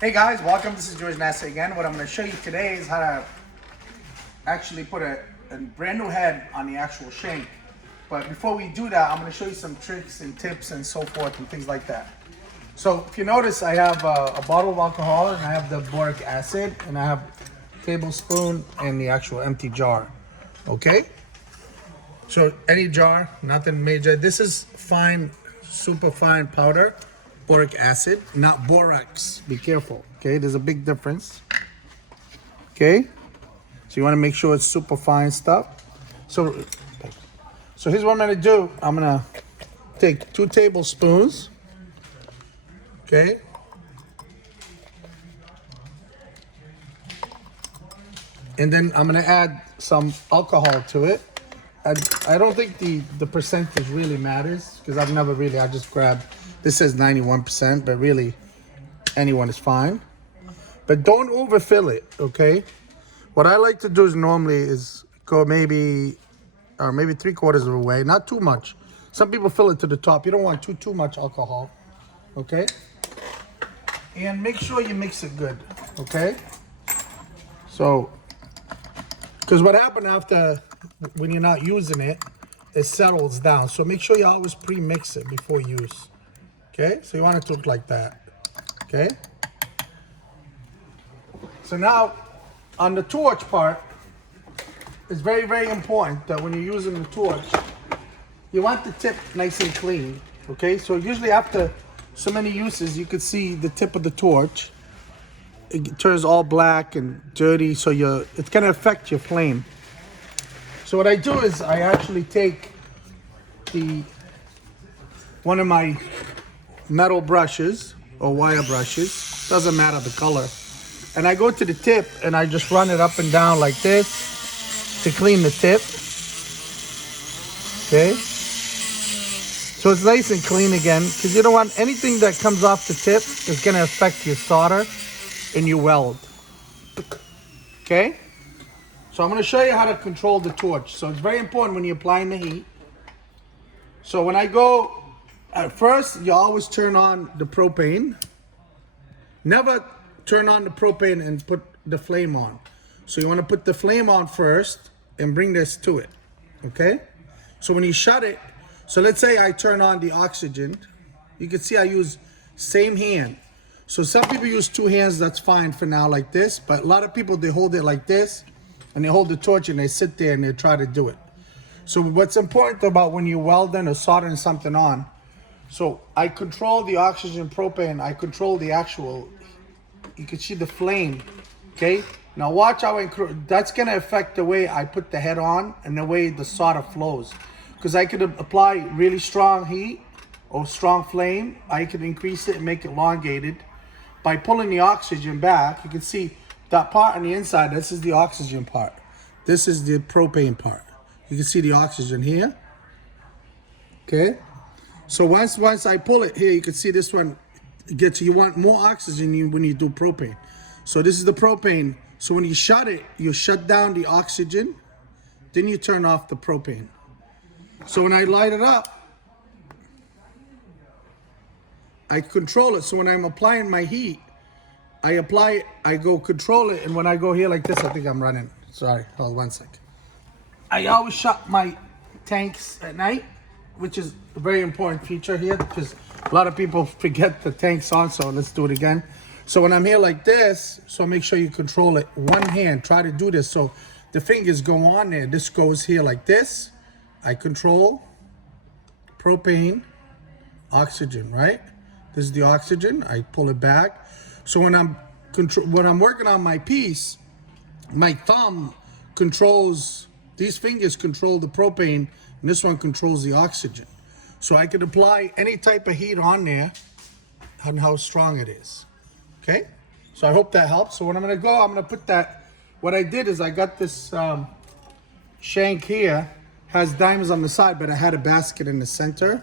Hey guys, welcome. This is George Nasa again. What I'm going to show you today is how to actually put a brand new head on the actual shank. But before we do that, I'm going to show you some tricks and tips and so forth and things like that. So if you notice, I have a bottle of alcohol and I have the boric acid and I have a tablespoon and the actual empty jar. Okay? So any jar, nothing major. This is fine, super fine powder. Boric acid, not borax. Be careful, okay? There's a big difference, okay? So you want to make sure it's super fine stuff. So here's what I'm gonna do. I'm gonna take 2 tablespoons, okay? And then I'm gonna add some alcohol to it. I don't think the percentage really matters because I just grabbed, this says 91%, but really anyone is fine. But don't overfill it, okay? What I like to do is normally is go maybe 3/4 of the way, not too much. Some people fill it to the top. You don't want too much alcohol, okay? And make sure you mix it good, okay? So, because what happened after, when you're not using it, it settles down. So make sure you always pre-mix it before use. Okay, so you want it to look like that. Okay. So now, on the torch part, it's very, very important that when you're using the torch, you want the tip nice and clean. Okay, so usually after so many uses, you could see the tip of the torch. It turns all black and dirty, so it's gonna affect your flame. So what I do is I actually take one of my metal brushes or wire brushes, doesn't matter the color, and I go to the tip and I just run it up and down like this to clean the tip. Okay, so it's nice and clean again, because you don't want anything that comes off the tip is going to affect your solder and your weld. Okay, so I'm going to show you how to control the torch. So it's very important when you're applying the heat. So when I go, at first, you always turn on the propane. Never turn on the propane and put the flame on. So you want to put the flame on first and bring this to it, okay? So when you shut it, so let's say I turn on the oxygen. You can see I use same hand. So some people use 2 hands, that's fine for now like this, but a lot of people, they hold it like this and they hold the torch and they sit there and they try to do it. So what's important about when you're welding or soldering something on, so I control the oxygen propane, I control the actual, you can see the flame, okay? Now watch how that's gonna affect the way I put the head on and the way the solder flows. Because I could apply really strong heat or strong flame, I could increase it and make it elongated. By pulling the oxygen back, you can see that part on the inside, this is the oxygen part. This is the propane part. You can see the oxygen here, okay? So once I pull it here, you can see this one gets, you want more oxygen when you do propane. So this is the propane. So when you shut it, you shut down the oxygen, then you turn off the propane. So when I light it up, I control it. So when I'm applying my heat, I apply it, I go control it, and when I go here like this, I think I'm running. Sorry, hold 1 sec. I always shut my tanks at night, which is a very important feature here because a lot of people forget the tanks on, so let's do it again. So when I'm here like this, so make sure you control it. One hand, try to do this. So the fingers go on there. This goes here like this. I control propane, oxygen, right? This is the oxygen. I pull it back. So when I'm working on my piece, my thumb controls, these fingers control the propane, and this one controls the oxygen. So I could apply any type of heat on there on how strong it is. Okay? So I hope that helps. So when I'm gonna go, I'm gonna put that, what I did is I got this shank here, has diamonds on the side, but I had a basket in the center.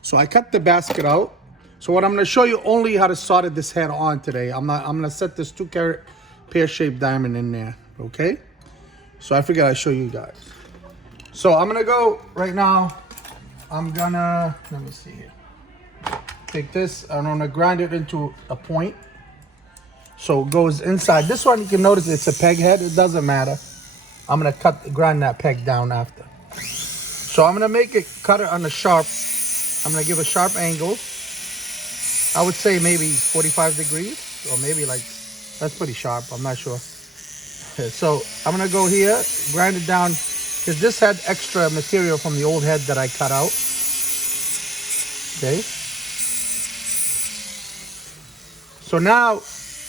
So I cut the basket out. So what I'm gonna show you only how to solder this head on today. I'm gonna set this 2-carat pear-shaped diamond in there, okay? So I figured I'd show you guys. So I'm gonna go right now. I'm gonna, let me see here. Take this, and I'm gonna grind it into a point. So it goes inside. This one, you can notice it's a peg head. It doesn't matter. I'm gonna grind that peg down after. So I'm gonna cut it on the sharp. I'm gonna give a sharp angle. I would say maybe 45 degrees, or maybe like, that's pretty sharp, I'm not sure. So I'm gonna go here, grind it down, because this had extra material from the old head that I cut out. Okay. So now,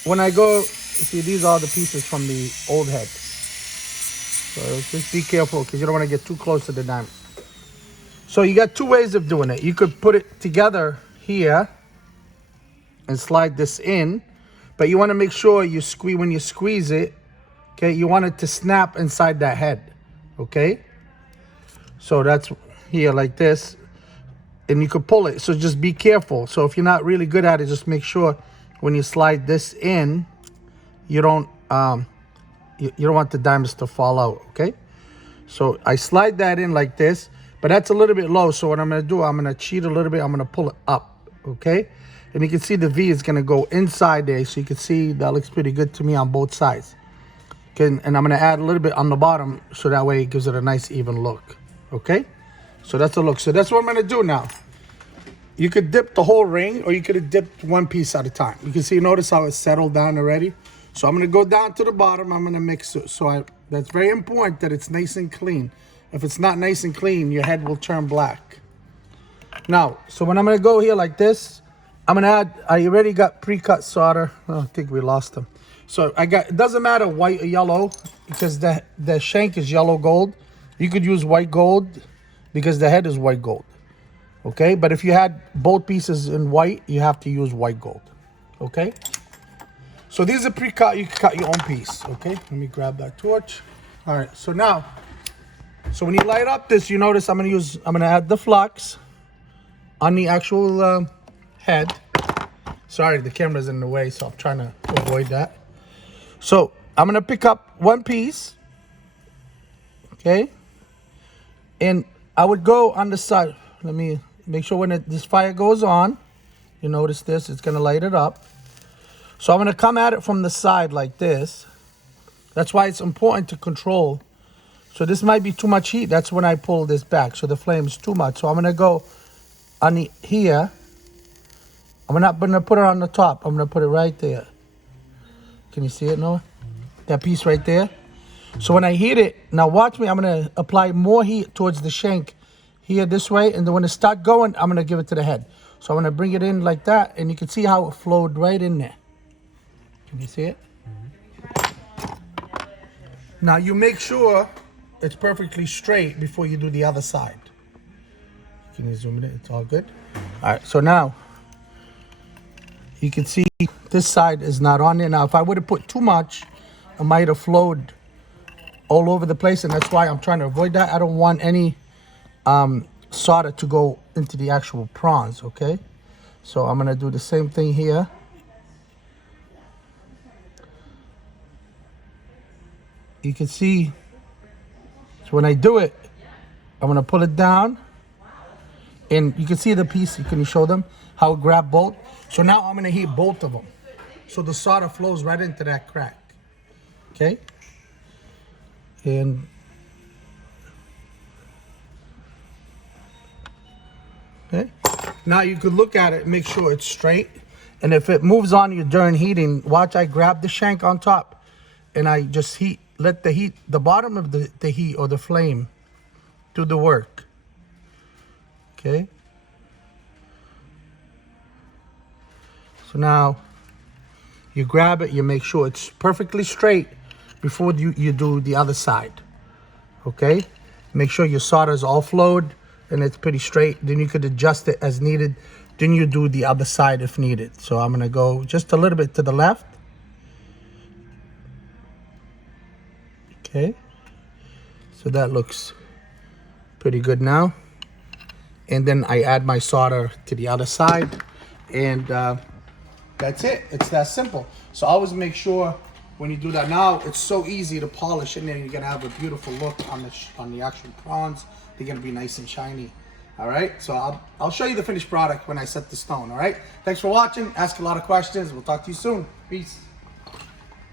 when I go, see, these are the pieces from the old head. So just be careful, because you don't want to get too close to the diamond. So you got two ways of doing it. You could put it together here and slide this in, but you want to make sure when you squeeze it, okay, you want it to snap inside that head, okay? So that's here like this, and you could pull it. So just be careful. So if you're not really good at it, just make sure when you slide this in, you don't want the diamonds to fall out, okay? So I slide that in like this, but that's a little bit low. So what I'm gonna do, I'm gonna cheat a little bit. I'm gonna pull it up, okay? And you can see the V is gonna go inside there. So you can see that looks pretty good to me on both sides. Okay, and I'm gonna add a little bit on the bottom, so that way it gives it a nice even look, okay? So that's a look. So that's what I'm gonna do now. You could dip the whole ring, or you could have dipped one piece at a time. You can see, notice how it's settled down already. So I'm gonna go down to the bottom, I'm gonna mix it. That's very important that it's nice and clean. If it's not nice and clean, your head will turn black. Now, so when I'm gonna go here like this, I'm gonna add, I already got pre-cut solder. Oh, I think we lost them. So it doesn't matter white or yellow, because the shank is yellow gold. You could use white gold because the head is white gold. Okay, but if you had both pieces in white, you have to use white gold. Okay? So these are pre-cut, you can cut your own piece. Okay, let me grab that torch. All right, so now, so when you light up this, you notice I'm gonna add the flux on the actual head. Sorry, the camera's in the way, so I'm trying to avoid that. So I'm gonna pick up one piece, okay? And I would go on the side. Let me make sure when this fire goes on, you notice this, it's gonna light it up. So I'm gonna come at it from the side like this. That's why it's important to control. So this might be too much heat. That's when I pull this back. So the flame is too much. So I'm gonna go on here. I'm not gonna put it on the top. I'm gonna put it right there. Can you see it, Noah? That piece right there. So when I heat it, now watch me, I'm gonna apply more heat towards the shank here this way, and then when it start going, I'm gonna give it to the head. So I'm gonna bring it in like that, and you can see how it flowed right in there. Can you see it? Now you make sure it's perfectly straight before you do the other side. Can you zoom in? It's all good. All right, so now you can see this side is not on there. Now, if I would have put too much, it might have flowed all over the place, and that's why I'm trying to avoid that. I don't want any solder to go into the actual prawns, okay? So I'm gonna do the same thing here. You can see, so when I do it, I'm gonna pull it down, and you can see the piece. Can you show them how it grabbed both? So now I'm gonna heat both of them, so the solder flows right into that crack. Okay, and okay. Now you could look at it and make sure it's straight. And if it moves on you during heating, watch, I grab the shank on top and I just let the bottom of the heat or the flame do the work. Okay. So now you grab it, you make sure it's perfectly straight before you do the other side. Okay. Make sure your solder is all flowed and it's pretty straight. Then you could adjust it as needed. Then you do the other side if needed. So I'm gonna go just a little bit to the left. Okay, so that looks pretty good now. And then I add my solder to the other side, and that's it. It's that simple. So always make sure when you do that. Now it's so easy to polish in there. You're gonna have a beautiful look on the actual prawns. They're gonna be nice and shiny. All right, so I'll show you the finished product when I set the stone. All right, thanks for watching. Ask a lot of questions. We'll talk to you soon. Peace.